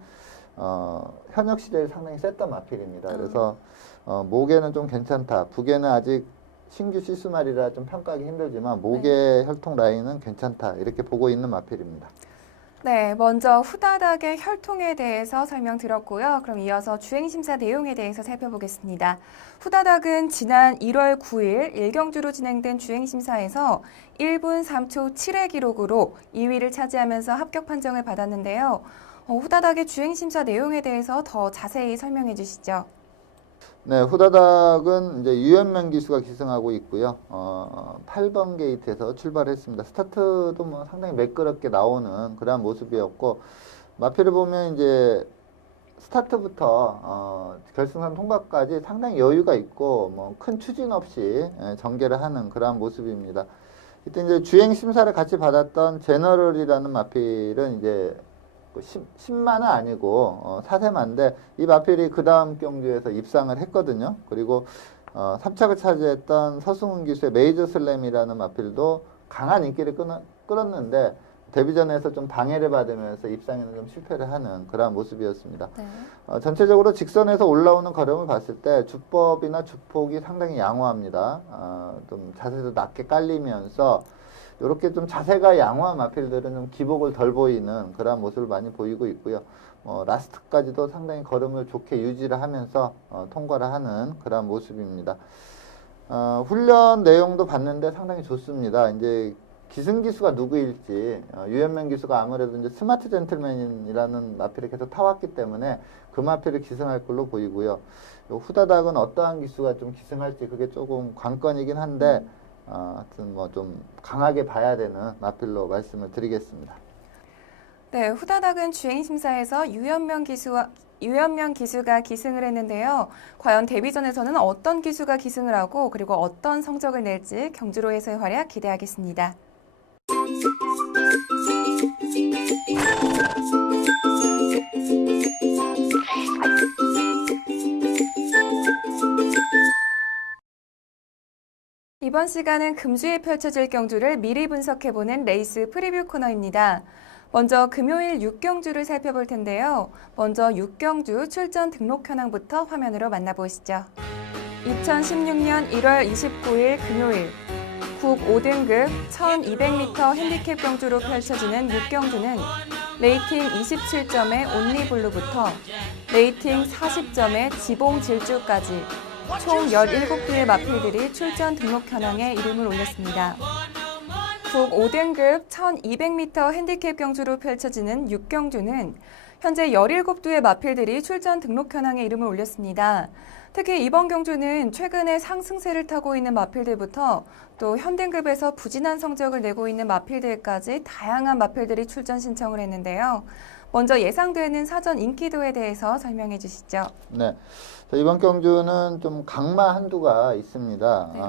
현역 시대에 상당히 셌던 마필입니다. 그래서 목에는 좀 괜찮다. 북에는 아직 신규 시스말이라 좀 평가하기 힘들지만 목의 혈통 라인은 괜찮다. 이렇게 보고 있는 마필입니다. 네, 먼저 후다닥의 혈통에 대해서 설명드렸고요. 그럼 이어서 주행심사 내용에 대해서 살펴보겠습니다. 후다닥은 지난 1월 9일 일경주로 진행된 주행심사에서 1분 3초 7의 기록으로 2위를 차지하면서 합격 판정을 받았는데요. 후다닥의 주행심사 내용에 대해서 더 자세히 설명해 주시죠. 네, 후다닥은 이제 유현명 기수가 기승하고 있고요. 8번 게이트에서 출발했습니다. 스타트도 뭐 상당히 매끄럽게 나오는 그런 모습이었고, 마필을 보면 이제 스타트부터 결승선 통과까지 상당히 여유가 있고 뭐 큰 추진 없이 전개를 하는 그러한 모습입니다. 이때 이제 주행 심사를 같이 받았던 제너럴이라는 마필은 이제 10만은 아니고 4세만인데 이 마필이 그 다음 경주에서 입상을 했거든요. 그리고 3착을 차지했던 서승훈 기수의 메이저 슬램이라는 마필도 강한 인기를 끌었는데 데뷔전에서 좀 방해를 받으면서 입상에는 좀 실패를 하는 그런 모습이었습니다. 네. 전체적으로 직선에서 올라오는 걸음을 봤을 때 주법이나 주폭이 상당히 양호합니다. 좀 자세도 낮게 깔리면서 이렇게 좀 자세가 양호한 마필들은 좀 기복을 덜 보이는 그런 모습을 많이 보이고 있고요. 라스트까지도 상당히 걸음을 좋게 유지를 하면서 통과를 하는 그런 모습입니다. 훈련 내용도 봤는데 상당히 좋습니다. 이제 기승기수가 누구일지 유현명 기수가 아무래도 이제 스마트 젠틀맨이라는 마필을 계속 타왔기 때문에 그 마필을 기승할 걸로 보이고요. 후다닥은 어떠한 기수가 좀 기승할지 그게 조금 관건이긴 한데 하여튼 뭐 좀 강하게 봐야 되는 마필로 말씀을 드리겠습니다. 네, 후다닥은 주행심사에서 유현명 기수가 기승을 했는데요. 과연 데뷔전에서는 어떤 기수가 기승을 하고 그리고 어떤 성적을 낼지 경주로에서의 활약 기대하겠습니다. 이번 시간은 금주에 펼쳐질 경주를 미리 분석해보는 레이스 프리뷰 코너입니다. 먼저 금요일 6경주를 살펴볼 텐데요. 먼저 6경주 출전 등록 현황부터 화면으로 만나보시죠. 2016년 1월 29일 금요일 국 5등급 1200m 핸디캡 경주로 펼쳐지는 6경주는 레이팅 27점의 온리블루부터 레이팅 40점의 지봉질주까지 총 17개의 마필들이 출전 등록 현황에 이름을 올렸습니다. 국 5등급 1200m 핸디캡 경주로 펼쳐지는 6경주는 현재 17두의 마필들이 출전 등록 현황에 이름을 올렸습니다. 특히 이번 경주는 최근에 상승세를 타고 있는 마필들부터 또 현등급에서 부진한 성적을 내고 있는 마필들까지 다양한 마필들이 출전 신청을 했는데요. 먼저 예상되는 사전 인기도에 대해서 설명해 주시죠. 네, 이번 경주는 좀 강마 한두가 있습니다. 네.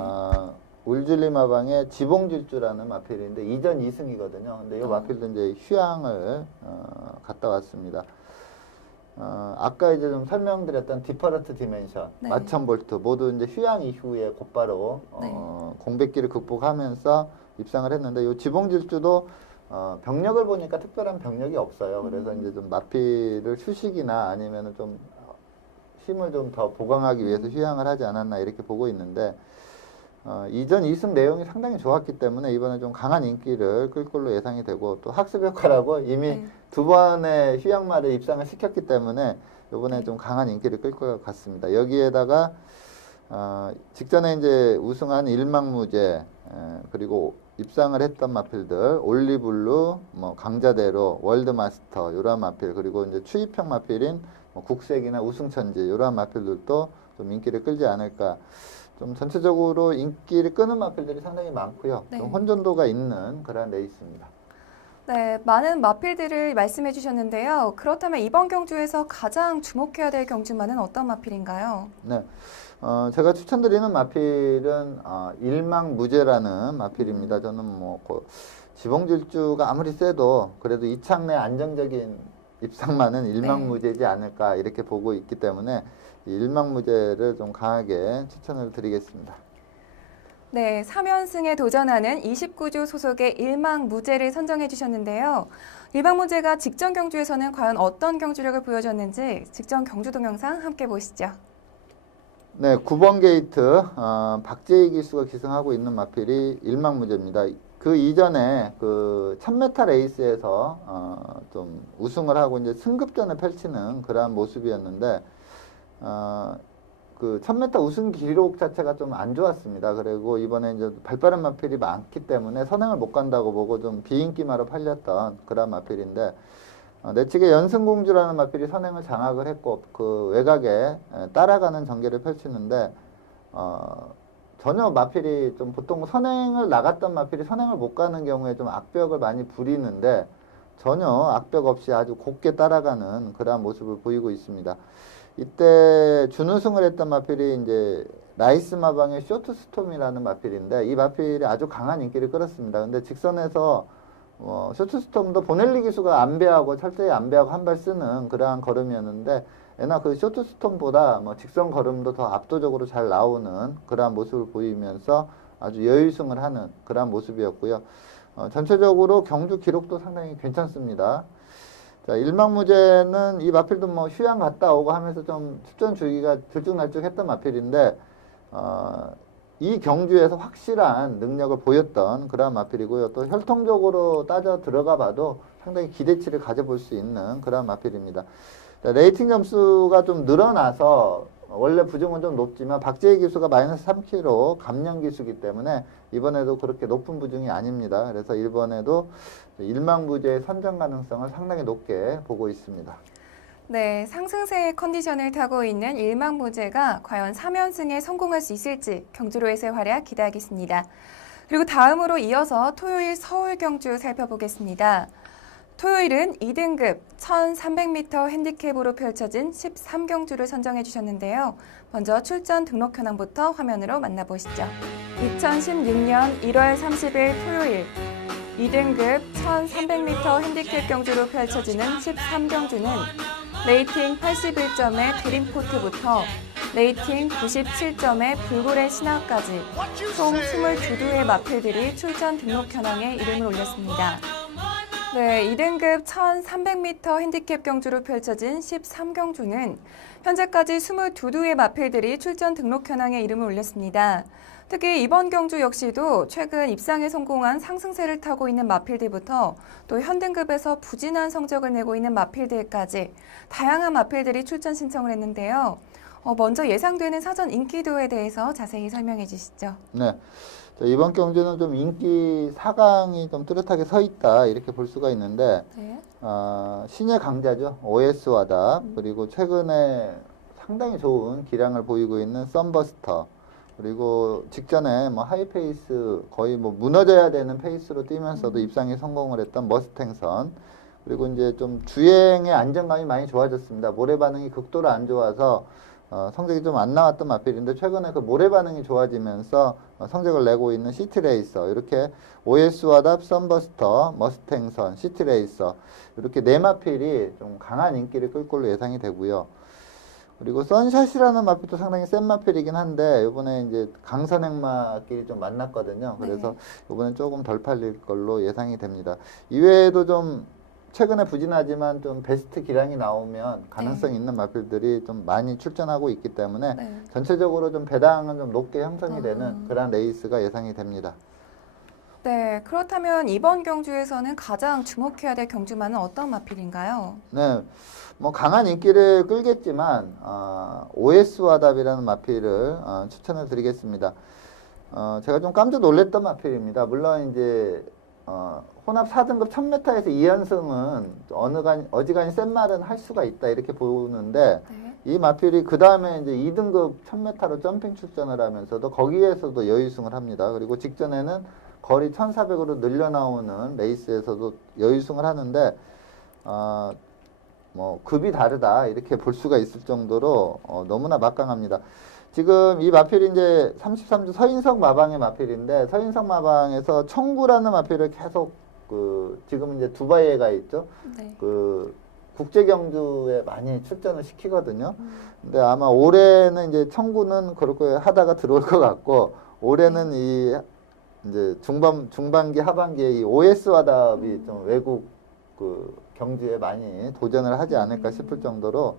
울줄리마방의 지봉질주라는 마필인데 이전 2승이거든요. 근데 이 마필도 이제 휴양을 갔다 왔습니다. 아까 이제 좀 설명드렸던 디퍼런트 디멘션, 네. 마천 볼트 모두 이제 휴양 이후에 곧바로 네. 공백기를 극복하면서 입상을 했는데 이 지붕 질주도 병력을 보니까 특별한 병력이 없어요. 그래서 이제 좀 마필을 휴식이나 아니면은 좀 힘을 좀 더 보강하기 위해서 휴양을 하지 않았나 이렇게 보고 있는데 이전 2승 내용이 상당히 좋았기 때문에 이번에 좀 강한 인기를 끌 걸로 예상이 되고 또 학습 효과라고 이미 네. 두 번의 휴양마를 입상을 시켰기 때문에 이번에 좀 강한 인기를 끌 것 같습니다. 여기에다가 직전에 이제 우승한 일망무제 그리고 입상을 했던 마필들 올리블루, 뭐 강자대로, 월드마스터 이러한 마필 그리고 이제 추입형 마필인 뭐 국색이나 우승천지 이러한 마필들도 좀 인기를 끌지 않을까. 좀 전체적으로 인기를 끄는 마필들이 상당히 많고요. 네. 좀 혼전도가 있는 그런 레이스입니다. 네, 많은 마필들을 말씀해 주셨는데요. 그렇다면 이번 경주에서 가장 주목해야 될 경주마는 어떤 마필인가요? 네. 제가 추천드리는 마필은 일망무제라는 마필입니다. 저는 뭐 지붕질주가 아무리 세도 그래도 이창내 안정적인 입상만은 일망무제지 않을까 이렇게 보고 있기 때문에 일망무제를 좀 강하게 추천을 드리겠습니다. 네, 3연승에 도전하는 29주 소속의 일망무제를 선정해 주셨는데요. 일망무제가 직전 경주에서는 과연 어떤 경주력을 보여줬는지 직전 경주 동영상 함께 보시죠. 네, 9번 게이트 박재희 기수가 기승하고 있는 마필이 일망무제입니다. 그 이전에 그 1000m 레이스에서 좀 우승을 하고 이제 승급전을 펼치는 그러한 모습이었는데 그 1000m 우승 기록 자체가 좀 안 좋았습니다. 그리고 이번에 이제 발빠른 마필이 많기 때문에 선행을 못 간다고 보고 좀 비인기마로 팔렸던 그런 마필인데 내측에 연승공주라는 마필이 선행을 장악을 했고 그 외곽에 따라가는 전개를 펼치는데 전혀 마필이 좀 보통 선행을 나갔던 마필이 선행을 못 가는 경우에 좀 악벽을 많이 부리는데 전혀 악벽 없이 아주 곱게 따라가는 그러한 모습을 보이고 있습니다. 이때 준우승을 했던 마필이 이제 라이스 마방의 쇼트스톰이라는 마필인데 이 마필이 아주 강한 인기를 끌었습니다. 근데 직선에서 쇼트스톰도 보넬리 기수가 안배하고 철저히 안배하고 한 발 쓰는 그러한 걸음이었는데 애나 그 쇼트스톰보다 뭐 직선 걸음도 더 압도적으로 잘 나오는 그러한 모습을 보이면서 아주 여유승을 하는 그러한 모습이었고요. 전체적으로 경주 기록도 상당히 괜찮습니다. 자, 일망무제는 이 마필도 뭐 휴양 갔다 오고 하면서 좀 출전 주기가 들쭉날쭉했던 마필인데 이 경주에서 확실한 능력을 보였던 그런 마필이고요. 또 혈통적으로 따져 들어가 봐도 상당히 기대치를 가져볼 수 있는 그런 마필입니다. 자, 레이팅 점수가 좀 늘어나서 원래 부중은 좀 높지만 박재희 기수가 마이너스 3kg 감량 기수이기 때문에 이번에도 그렇게 높은 부중이 아닙니다. 그래서 이번에도 일망무제의 선정 가능성을 상당히 높게 보고 있습니다. 네, 상승세의 컨디션을 타고 있는 일망무제가 과연 3연승에 성공할 수 있을지 경주로에서의 활약 기대하겠습니다. 그리고 다음으로 이어서 토요일 서울 경주 살펴보겠습니다. 토요일은 2등급 1300m 핸디캡으로 펼쳐진 13경주를 선정해 주셨는데요. 먼저 출전 등록 현황부터 화면으로 만나보시죠. 2016년 1월 30일 토요일 2등급 1300m 핸디캡 경주로 펼쳐지는 13경주는 레이팅 81점의 드림포트부터 레이팅 97점의 불굴의 신화까지 총 22두의 마필들이 출전 등록 현황에 이름을 올렸습니다. 네, 2등급 1300m 핸디캡 경주로 펼쳐진 13경주는 현재까지 22두의 마필들이 출전 등록 현황에 이름을 올렸습니다. 특히 이번 경주 역시도 최근 입상에 성공한 상승세를 타고 있는 마필들부터 또 현등급에서 부진한 성적을 내고 있는 마필들까지 다양한 마필들이 출전 신청을 했는데요. 먼저 예상되는 사전 인기도에 대해서 자세히 설명해 주시죠. 네. 자, 이번 경주는 좀 인기 4강이 좀 뚜렷하게 서 있다 이렇게 볼 수가 있는데 네. 신의 강자죠. OS와다 그리고 최근에 상당히 좋은 기량을 보이고 있는 썬버스터 그리고 직전에 뭐 하이페이스 거의 뭐 무너져야 되는 페이스로 뛰면서도 입상에 성공을 했던 머스탱선 그리고 이제 좀 주행의 안정감이 많이 좋아졌습니다. 모래 반응이 극도로 안 좋아서 성적이 좀 안 나왔던 마필인데 최근에 그 모래 반응이 좋아지면서 성적을 내고 있는 시티레이서, 이렇게 OS와답, 썬버스터, 머스탱선, 시티레이서 이렇게 네 마필이 좀 강한 인기를 끌 걸로 예상이 되고요. 그리고 선샷이라는 마필도 상당히 센 마필이긴 한데 이번에 이제 강선행마끼리 좀 만났거든요. 그래서 네. 이번엔 조금 덜 팔릴 걸로 예상이 됩니다. 이외에도 좀 최근에 부진하지만 좀 베스트 기량이 나오면 가능성 네. 있는 마필들이 좀 많이 출전하고 있기 때문에 네. 전체적으로 좀 배당은 좀 높게 형성이 되는 아. 그런 레이스가 예상이 됩니다. 네, 그렇다면 이번 경주에서는 가장 주목해야 될 경주마는 어떤 마필인가요? 네, 뭐 강한 인기를 끌겠지만 OS와답이라는 마필을 추천을 드리겠습니다. 제가 좀 깜짝 놀랐던 마필입니다. 물론 이제 혼합 4등급 1000m에서 2연승은 어지간히 센 말은 할 수가 있다 이렇게 보는데 네. 이 마필이 그 다음에 이제 2등급 1000m로 점핑 출전을 하면서도 거기에서도 여유승을 합니다. 그리고 직전에는 거리 1400으로 늘려 나오는 레이스에서도 여유승을 하는데 뭐 급이 다르다 이렇게 볼 수가 있을 정도로 너무나 막강합니다. 지금 이 마필이 이제 33주 서인석 마방의 마필인데 서인석 마방에서 청구라는 마필을 계속 지금 이제 두바이에 가 있죠. 네. 국제 경주에 많이 출전을 시키거든요. 근데 아마 올해는 이제 청구는 그렇게 하다가 들어올 것 같고 올해는 이 이제 중반기 하반기에 이 OS와답이 좀 외국 경주에 많이 도전을 하지 않을까 싶을 정도로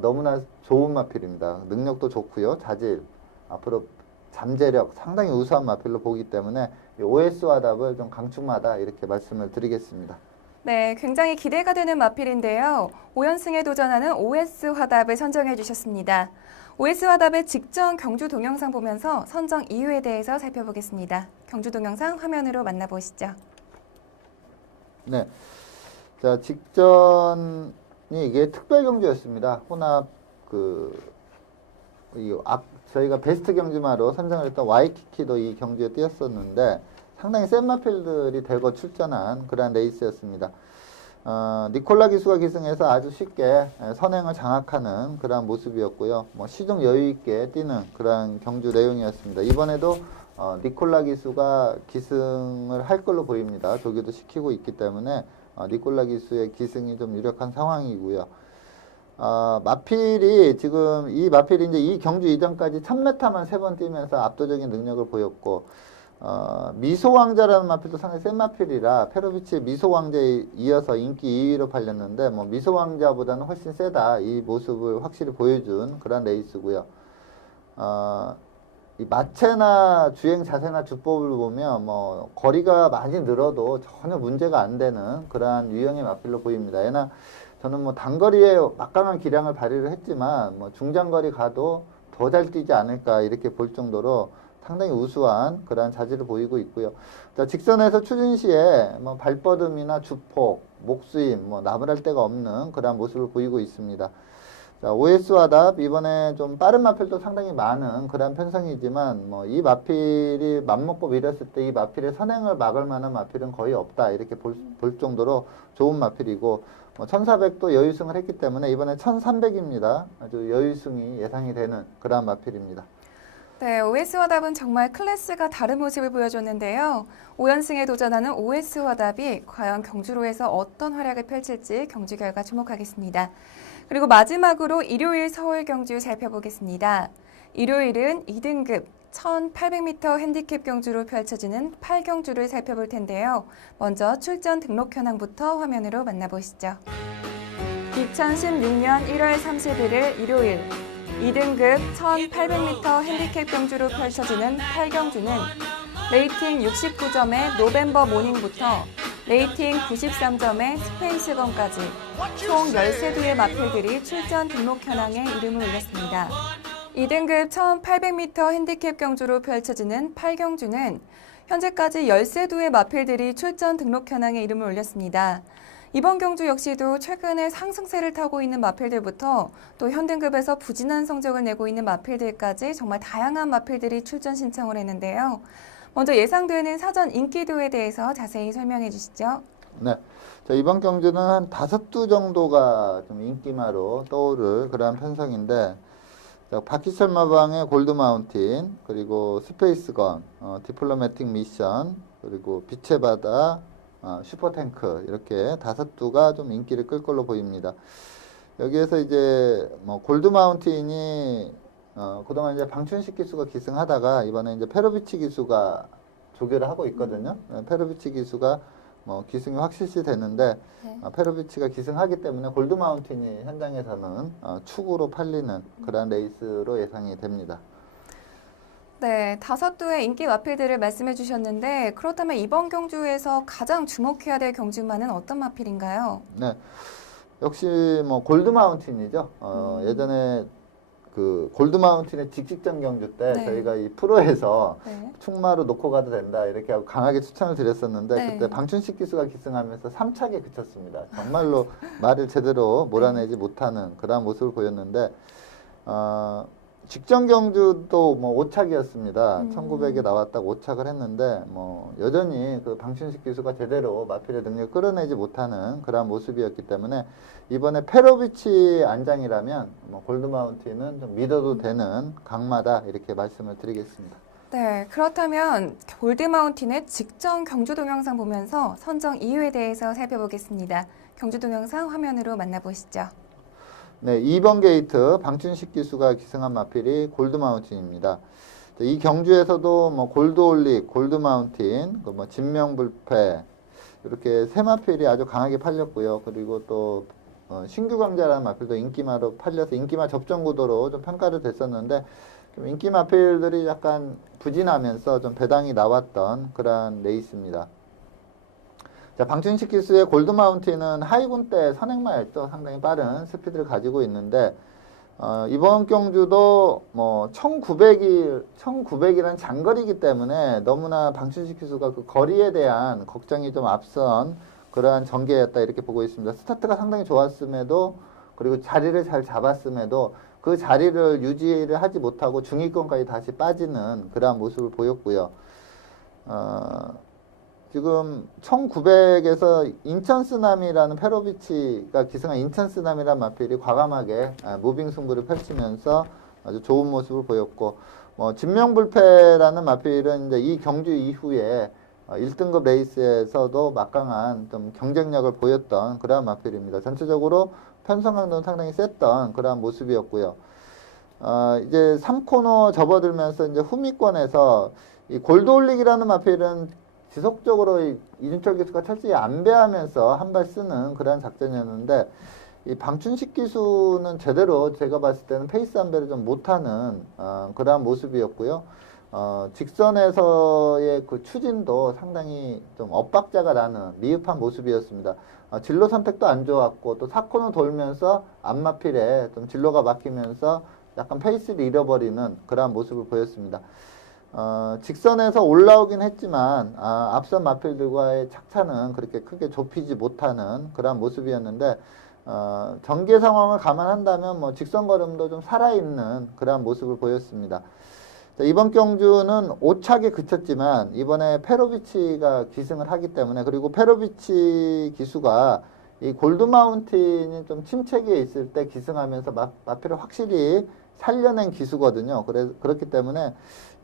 너무나 좋은 마필입니다. 능력도 좋고요. 자질, 앞으로 잠재력 상당히 우수한 마필로 보기 때문에 이 OS와답을 좀 강추마다 이렇게 말씀을 드리겠습니다. 네, 굉장히 기대가 되는 마필인데요. 5연승에 도전하는 OS화답을 선정해 주셨습니다. OS화답의 직전 경주 동영상 보면서 선정 이유에 대해서 살펴보겠습니다. 경주 동영상 화면으로 만나보시죠. 네. 자, 직전이 이게 특별 경주였습니다. 혼합 저희가 베스트 경주마로 선정을 했던 와이키키도 이 경주에 뛰었었는데 상당히 센 마필들이 대거 출전한 그런 레이스였습니다. 니콜라 기수가 기승해서 아주 쉽게 선행을 장악하는 그런 모습이었고요. 뭐 시중 여유 있게 뛰는 그런 경주 내용이었습니다. 이번에도 니콜라 기수가 기승을 할 걸로 보입니다. 조교도 시키고 있기 때문에 니콜라 기수의 기승이 좀 유력한 상황이고요. 마필이 지금 이 마필이 이제 이 경주 이전까지 1000m만 3번 뛰면서 압도적인 능력을 보였고 미소왕자라는 마필도 상당히 센 마필이라 페로비치의 미소왕자에 이어서 인기 2위로 팔렸는데 뭐 미소왕자보다는 훨씬 세다 이 모습을 확실히 보여준 그런 레이스고요. 이 마체나 주행 자세나 주법을 보면 뭐 거리가 많이 늘어도 전혀 문제가 안 되는 그러한 유형의 마필로 보입니다. 얘나 저는 뭐 단거리에 막강한 기량을 발휘를 했지만 뭐 중장거리 가도 더 잘 뛰지 않을까 이렇게 볼 정도로 상당히 우수한 그러한 자질을 보이고 있고요. 자, 직선에서 추진 시에 뭐 발뻗음이나 주폭, 목수임, 뭐 나무랄 데가 없는 그러한 모습을 보이고 있습니다. 자, OS와답 이번에 좀 빠른 마필도 상당히 많은 그런 편성이지만 뭐 이 마필이 맘먹고 밀었을 때 이 마필의 선행을 막을 만한 마필은 거의 없다 이렇게 볼 정도로 좋은 마필이고 뭐 1400도 여유승을 했기 때문에 이번에 1300입니다. 아주 여유승이 예상이 되는 그러한 마필입니다. 네, OS화답은 정말 클래스가 다른 모습을 보여줬는데요. 5연승에 도전하는 OS화답이 과연 경주로에서 어떤 활약을 펼칠지 경주 결과 주목하겠습니다. 그리고 마지막으로 일요일 서울 경주 살펴보겠습니다. 일요일은 2등급 1800m 핸디캡 경주로 펼쳐지는 8경주를 살펴볼 텐데요. 먼저 출전 등록 현황부터 화면으로 만나보시죠. 2016년 1월 31일 일요일 2등급 1800m 핸디캡 경주로 펼쳐지는 8경주는 레이팅 69점의 노벤버 모닝부터 레이팅 93점의 스페인 시건까지 총 13두의 마필들이 출전 등록 현황에 이름을 올렸습니다. 2등급 1800m 핸디캡 경주로 펼쳐지는 8경주는 현재까지 13두의 마필들이 출전 등록 현황에 이름을 올렸습니다. 이번 경주 역시도 최근에 상승세를 타고 있는 마필들부터 또 현등급에서 부진한 성적을 내고 있는 마필들까지 정말 다양한 마필들이 출전 신청을 했는데요. 먼저 예상되는 사전 인기도에 대해서 자세히 설명해 주시죠. 네. 자, 이번 경주는 한 5두 정도가 좀 인기마로 떠오를 그러한 편성인데 자, 바퀴철 마방의 골드 마운틴, 그리고 스페이스건, 디플로매틱 미션, 그리고 빛의 바다, 슈퍼탱크 이렇게 5두가 좀 인기를 끌 걸로 보입니다. 여기에서 이제 뭐 골드 마운틴이 그동안 이제 방춘식 기수가 기승하다가 이번에 이제 페로비치 기수가 조교를 하고 있거든요. 페로비치 기수가 뭐 기승이 확실시 되는데 네. 페로비치가 기승하기 때문에 골드 마운틴이 현장에서는 축으로 팔리는 그런 레이스로 예상이 됩니다. 네, 5두의 인기 마필들을 말씀해 주셨는데 그렇다면 이번 경주에서 가장 주목해야 될 경주마는 어떤 마필인가요? 네, 역시 뭐 골드 마운틴이죠. 예전에 그 골드 마운틴의 직직전 경주 때 네. 저희가 이 프로에서 네. 충마로 놓고 가도 된다 이렇게 하고 강하게 추천을 드렸었는데 네. 그때 방춘식 기수가 기승하면서 3착에 그쳤습니다. 정말로 말을 제대로 몰아내지 못하는 그런 모습을 보였는데 직전 경주도 뭐 5착이었습니다. 1900에 나왔다고 5착을 했는데 뭐 여전히 그 방춘식 기수가 제대로 마필의 능력을 끌어내지 못하는 그런 모습이었기 때문에 이번에 페로비치 안장이라면 뭐 골드 마운틴은 좀 믿어도 되는 강마다 이렇게 말씀을 드리겠습니다. 네, 그렇다면 골드 마운틴의 직전 경주 동영상 보면서 선정 이유에 대해서 살펴보겠습니다. 경주 동영상 화면으로 만나보시죠. 네, 2번 게이트 방춘식 기수가 기승한 마필이 골드 마운틴입니다. 이 경주에서도 뭐 골드 올릭, 골드 마운틴, 뭐 진명불패 이렇게 세 마필이 아주 강하게 팔렸고요. 그리고 또 신규 강자라는 마필도 인기마로 팔려서 인기마 접전 구도로 좀 평가를 됐었는데 좀 인기 마필들이 약간 부진하면서 좀 배당이 나왔던 그런 레이스입니다. 자, 방춘식 기수의 골드 마운틴은 하이군 때 선행마였죠. 상당히 빠른 스피드를 가지고 있는데 이번 경주도 뭐 1900이란 장거리이기 때문에 너무나 방춘식 기수가 그 거리에 대한 걱정이 좀 앞선 그러한 전개였다 이렇게 보고 있습니다. 스타트가 상당히 좋았음에도 그리고 자리를 잘 잡았음에도 그 자리를 유지를 하지 못하고 중위권까지 다시 빠지는 그러한 모습을 보였고요. 지금 1900에서 인천 쓰나미라는 페로비치가 기승한 인천 쓰나미라는 마필이 과감하게 무빙 승부를 펼치면서 아주 좋은 모습을 보였고 진명불패라는 마필은 이제 이 경주 이후에 1등급 레이스에서도 막강한 좀 경쟁력을 보였던 그러한 마필입니다. 전체적으로 편성강도는 상당히 셌던 그러한 모습이었고요. 이제 3코너 접어들면서 이제 후미권에서 이 골드올릭이라는 마필은 지속적으로 이준철 기수가 철저히 안배하면서 한 발 쓰는 그런 작전이었는데 이 방춘식 기수는 제대로 제가 봤을 때는 페이스 안배를 좀 못하는 그러한 모습이었고요. 직선에서의 그 추진도 상당히 좀 엇박자가 나는 미흡한 모습이었습니다. 진로 선택도 안 좋았고 또 4코너 돌면서 앞마필에 좀 진로가 막히면서 약간 페이스를 잃어버리는 그러한 모습을 보였습니다. 직선에서 올라오긴 했지만 앞선 마필들과의 착차는 그렇게 크게 좁히지 못하는 그러한 모습이었는데 전개 상황을 감안한다면 뭐 직선 걸음도 좀 살아있는 그러한 모습을 보였습니다. 자, 이번 경주는 5착에 그쳤지만 이번에 페로비치가 기승을 하기 때문에 그리고 페로비치 기수가 이 골드 마운틴이 좀 침체기에 있을 때 기승하면서 마필을 확실히 살려낸 기수거든요. 그렇기 때문에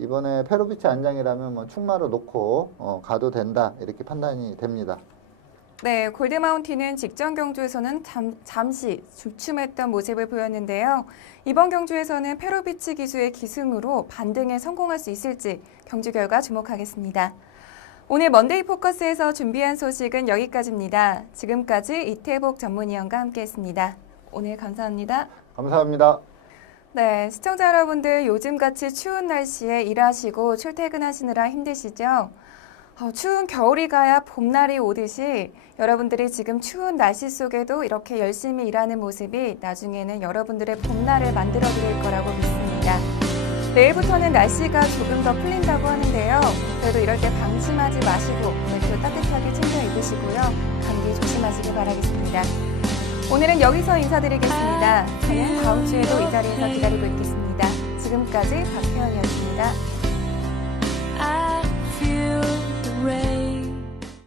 이번에 페로비치 안장이라면 뭐 충마로 놓고 가도 된다 이렇게 판단이 됩니다. 네, 골드 마운틴은 직전 경주에서는 잠시 주춤했던 모습을 보였는데요. 이번 경주에서는 페로비치 기수의 기승으로 반등에 성공할 수 있을지 경주 결과 주목하겠습니다. 오늘 먼데이 포커스에서 준비한 소식은 여기까지입니다. 지금까지 이태복 전문위원과 함께했습니다. 오늘 감사합니다. 감사합니다. 네, 시청자 여러분들 요즘같이 추운 날씨에 일하시고 출퇴근하시느라 힘드시죠? 추운 겨울이 가야 봄날이 오듯이 여러분들이 지금 추운 날씨 속에도 이렇게 열심히 일하는 모습이 나중에는 여러분들의 봄날을 만들어 드릴 거라고 믿습니다. 내일부터는 날씨가 조금 더 풀린다고 하는데요. 그래도 이럴 때 방심하지 마시고 오늘도 따뜻하게 챙겨 입으시고요. 감기 조심하시길 바라겠습니다. 오늘은 여기서 인사드리겠습니다. 저는 다음 주에도 이 자리에서 기다리고 있겠습니다. 지금까지 박혜원이었습니다. I feel the rain.